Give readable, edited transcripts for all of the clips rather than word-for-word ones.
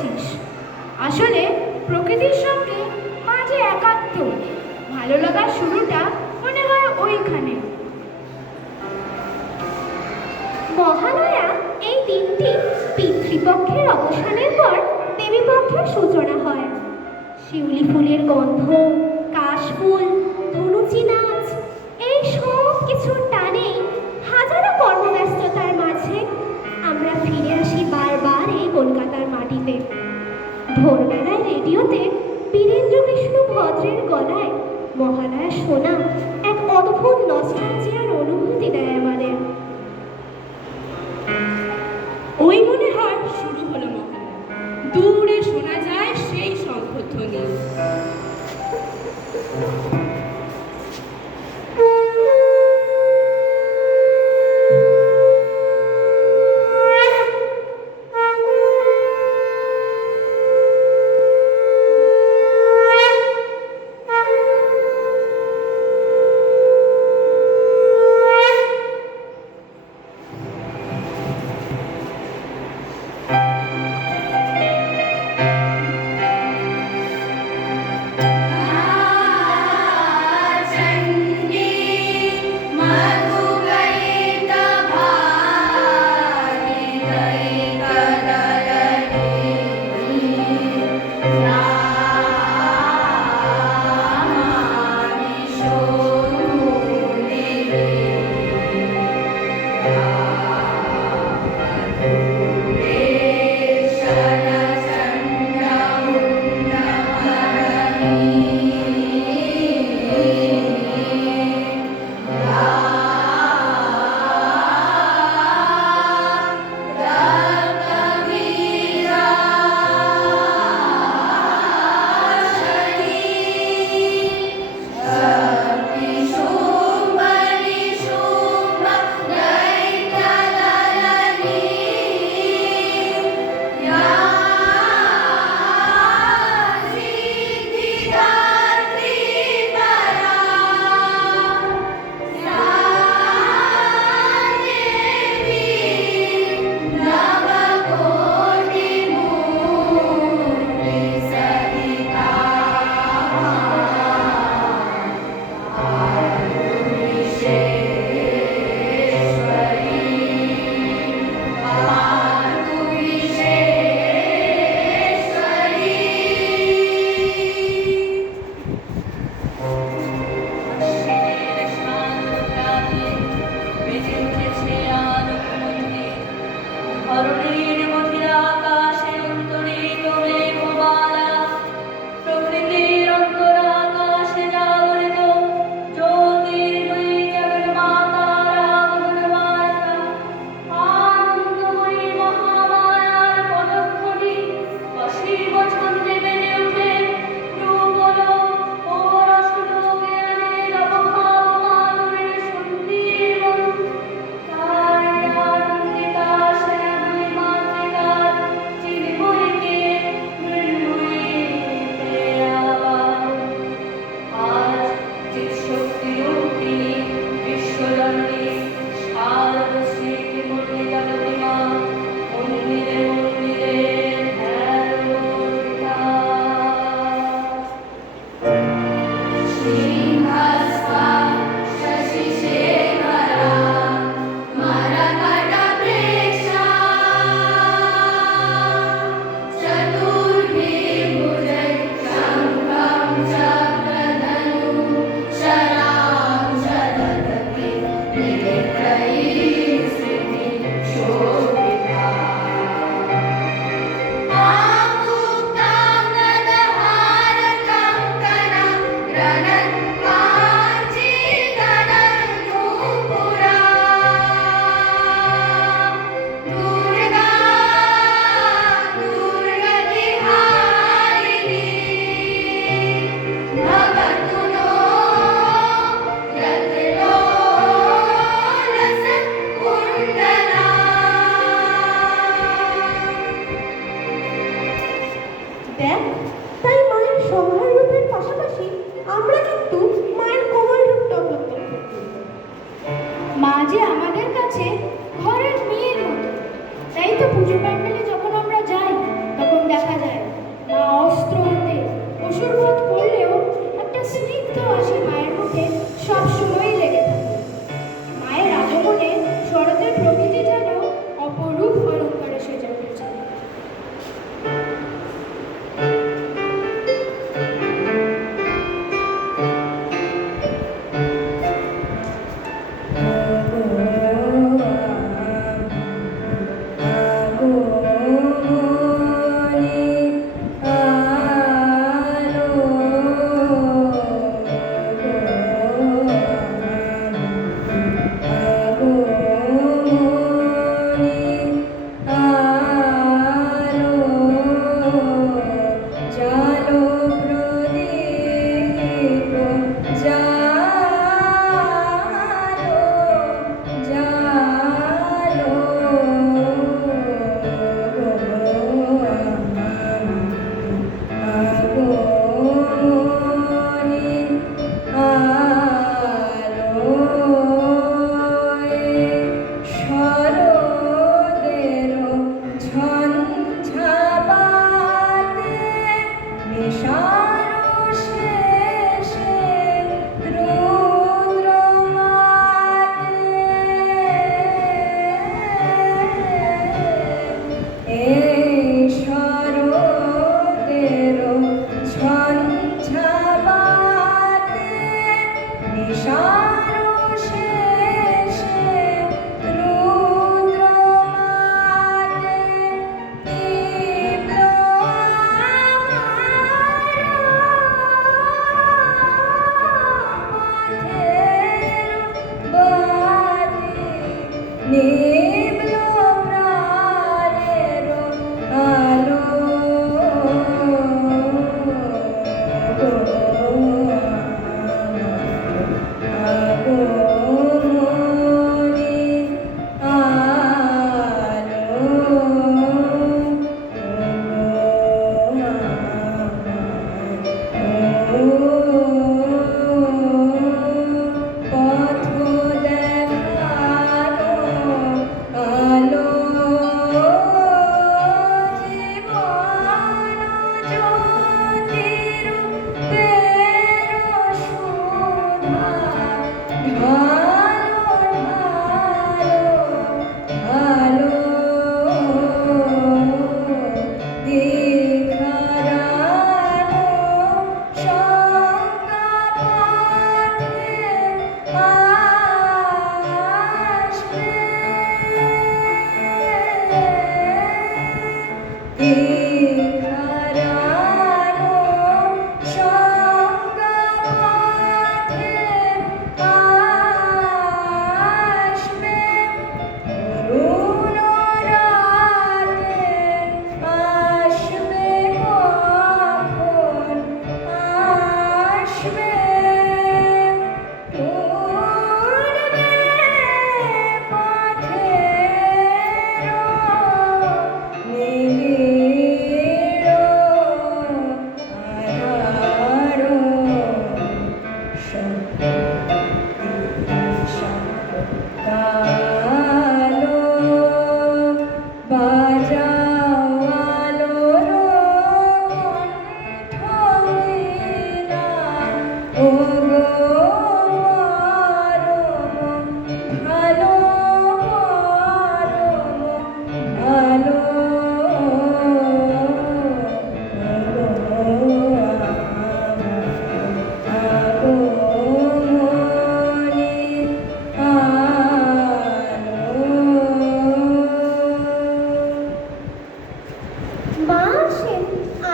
করেছিস। আসলে প্রকৃতির সঙ্গে মাঝে একাত্ম ভালো লাগার শুরুটা মনে হয় ওইখানে। মহালয়া এই দিনটি পিতৃপক্ষের অবসানের পর দেবীপক্ষের সূচনা হয়। শিউলি ফুলের গন্ধ, কাশফুল, ধনুচি নাচ এই সব কিছুর টানেই হাজারো কর্মব্যস্ততার মাঝে আমরা ফিরে আসি বারবার এই কলকাতার মাটিতে। ভোরবেলায় রেডিওতে বীরেন্দ্র কৃষ্ণ ভদ্রের গলায় মহালয়া শোনা এক অদ্ভুত নস্টালজিয়ার অনুভূতি দেয় আমাদের। ওই মনে হয় শুরু হলো মহালয়া, দূরে শোনা যায় সেই শঙ্খধ্বনি। পুজো প্যান্ডেলে যখন আমরা যাই তখন দেখা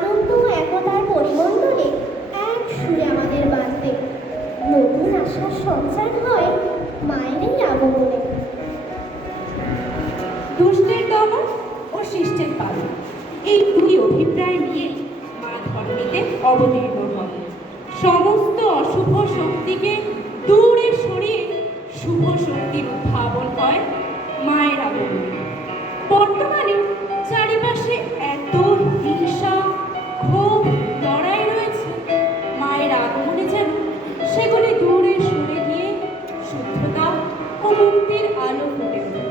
আনন্দ ও একতার পরিমণ্ডলে এক সুরে আমাদের বাঁধতে নতুন আশার সঞ্চার হয় মায়ের এই আগমনে। দুষ্টের দমন ও শিষ্টের পালন, এই দুই অভিপ্রায় নিয়ে মা ধরণীতে অবতীর্ণ হন। সমস্ত অশুভ শক্তিকে দূরে সরিয়ে শুভ শক্তির উদ্ভাবন হয় মায়ের আগমনে। বর্তমানে চারিপাশে এত হিংসা, ক্ষোভ, লড়াই রয়েছে, মায়ের আগমনে যেন সেগুলি দূরে সরে গিয়ে শুদ্ধতা ও মুক্তির আলো ফুটে ওঠে।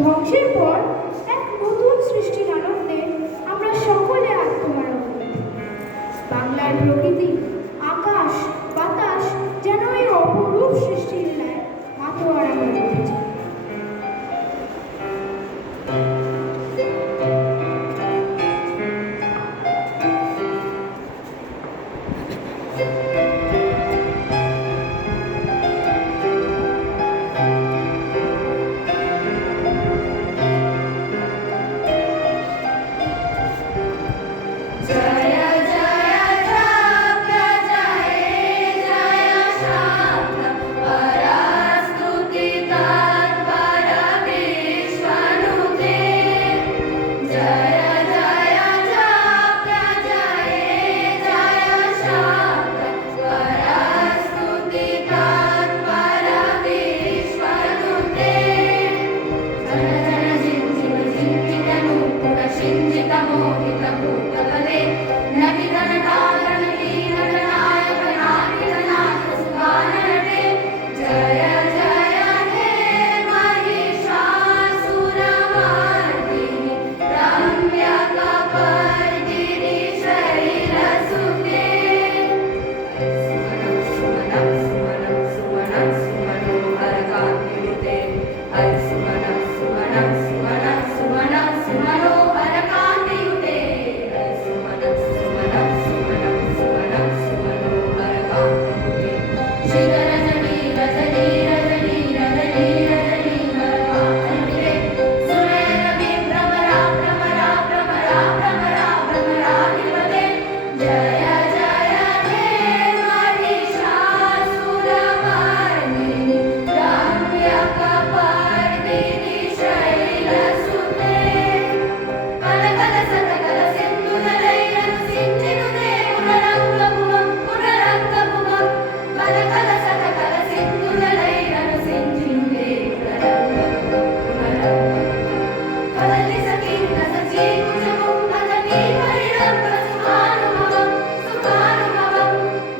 ধ্বংসের পর এক নতুন সৃষ্টির আনন্দে আমরা সকলে আত্মহারা হই। বাংলার প্রকৃতি, আকাশ, বাতাস যেন এই অপরূপ সৃষ্টির ন্যায় মাতোয়ারা হয়ে উঠেছে। भूतले नटितनटारणती नटनायक नाट्यनाथ सुगानटे जय जय हे महिषासुरमर्दिनि रम्यकपर्दिनि शैलसुते सुमनं सुमनं सुमनं सुमनोहरकान्तियुते हर सुमनं सुमनं सुमनं सुमनं सुमनोहरकान्तियुते हर सुमनं सुमनं सुमनं सुमनं सुमनोहरकान्तियुते शिखरजनी रजनी रजनी रजनी रजनी हरकान्तियुते सुरेरवि भ्रमरा भ्रमरा भ्रमरा भ्रमरा भ्रमराधिपते जय जय हे महिषासुरमर्दिनि रम्यकपर्दिनि शैलसुते कलकलसतकल सिन्धुदलैरनुसिञ्चिनुते पुनरङ्गभुवं पुनरङ्गभुवं कलकलसतकल सिन्धुदलैरनुसिञ्चिनुते पुनरङ्गभुवं पुनरङ्गभुवं कदलिसकिन्नसचीकुचमुं भजनी परिरम्भसुखानुभवं सुखानुभवं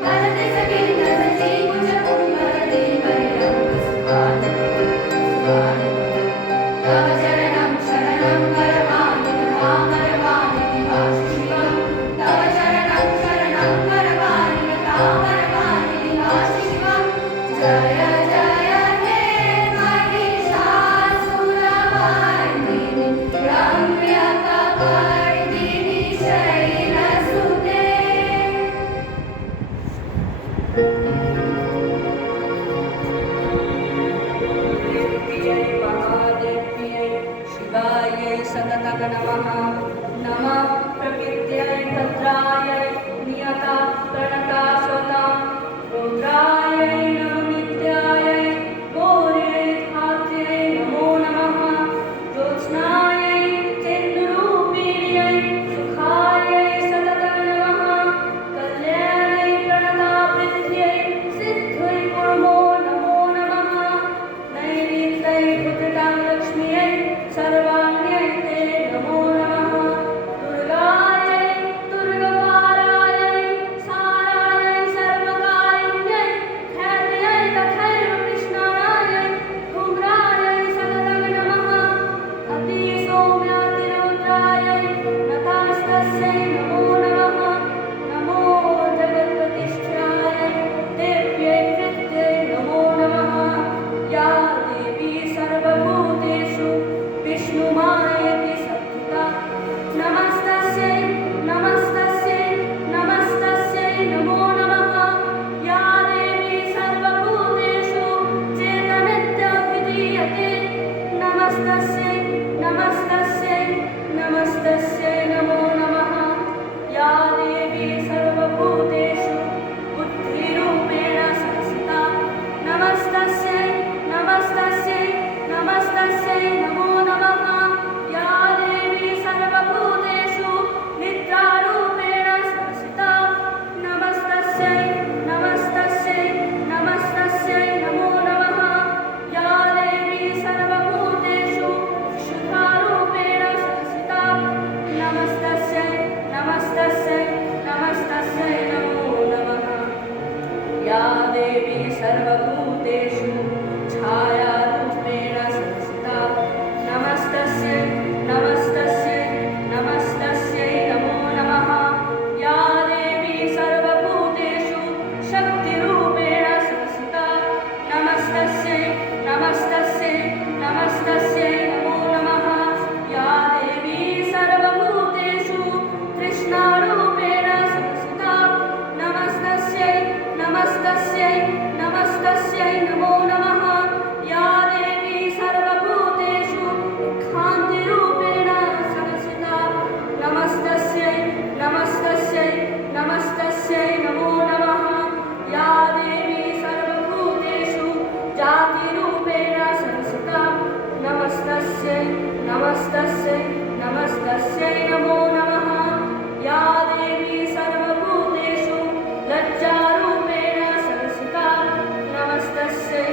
कदलिसकिन्नसचीकुचमुं भजनी परिरम्भसुखानुभवं सुखानुभवं तव चरणं शरणं करवाणि तामरवाणि निवासिशिवं तव चरणं शरणं करवाणि तामरवाणि निवासिशिवं जय जय हे महिषासुरमर्दिनि रम्यकपर्दिनि शैलसुते देव्यै महादेव्यै शिवायै सततं नमः नमः प्रकृत्यै भद्रायै नियता प्रणता स्वता रुद्रायै नमोनित्यायै गौर्यै धात्र्यै नमो नमः ज्योत्स्नायै चन्द्ररूपिण्यै सुखायै सततं नमः कल्याण्यै प्रणतावृत्यै सिद्ध्यै कुर्मो नमो नमः नैऋत्यै भुतटां लक्ष्म्यै सर्वाण्यै ते नमो नमः दुर्गायै दुर्गपारायै सारायै सर्वकारिण्यै ख्यात्यै तथैव कृष्णायै धूम्रायै सततं नमः अतिसौम्यातिरुद्रायै नतास्तस्यै नमो नमः नमो जगत्प्रतिष्ठायै देव्यै कृत्यै नमो नमः या देवी सर्वभूतेषु विष्णुमायेति संस्थिता नमस्तस्यै नमस्तस्यै नमस्तस्यै नमो नमः या देवी सर्वभूतेषु चेतनित्यभिधीयते नमस्तस्यै नमस्तस्यै नमस्तस्यै नमो नमः या देवी सर्वभूतेषु बुद्धिरूपेण संस्थिता नमस्तस्यै नमस्तस्यै नमस्तस्यै नमो नमः या देवी सर्वभूतेषु निद्रारूपेण संस्थिता नमस्तस्यै नमस्तस्यै नमस्तस्यै नमो नमः या देवी सर्वभूतेषु शुद्धारूपेण संस्थिता नमस्तस्यै नमस्तस्यै नमस्तस्यै नमो नमः या देवी सर्वभूतेषु छायारूपेण संस्थिता नमस्तस्यै नमस्तस्यै नमस्तस्यै नमो नमः या देवी सर्वभूतेषु शक्तिरूपेण संस्थिता नमस्तस्यै नमस्तस्यै नमस्तस्यै नमो नमः या देवी सर्वभूतेषु कृष्णारूपेण संस्थिता नमस्तस्यै नमस्तस्यै नमस्तस्यै नमो नमः या देवी सर्वभूतेषु कान्तिरूपेण संस्थिता नमस्तस्यै नमस्तस्यै नमस्तस्यै नमो नमः या देवी सर्वभूतेषु जातिरूपेण संस्थिता नमस्तस्यै नमस्तस्यै नमस्तस्यै नमो नमः या देवी सर्वभूतेषु लज्जारूपेण संस्थिता नमस्तस्यै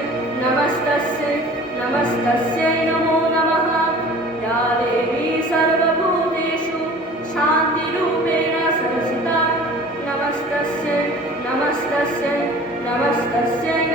नमस्तस्यै नमस्तस्यै नमो नमः या देवी सर्वभूतेषु शान्ति नमस्तस्यै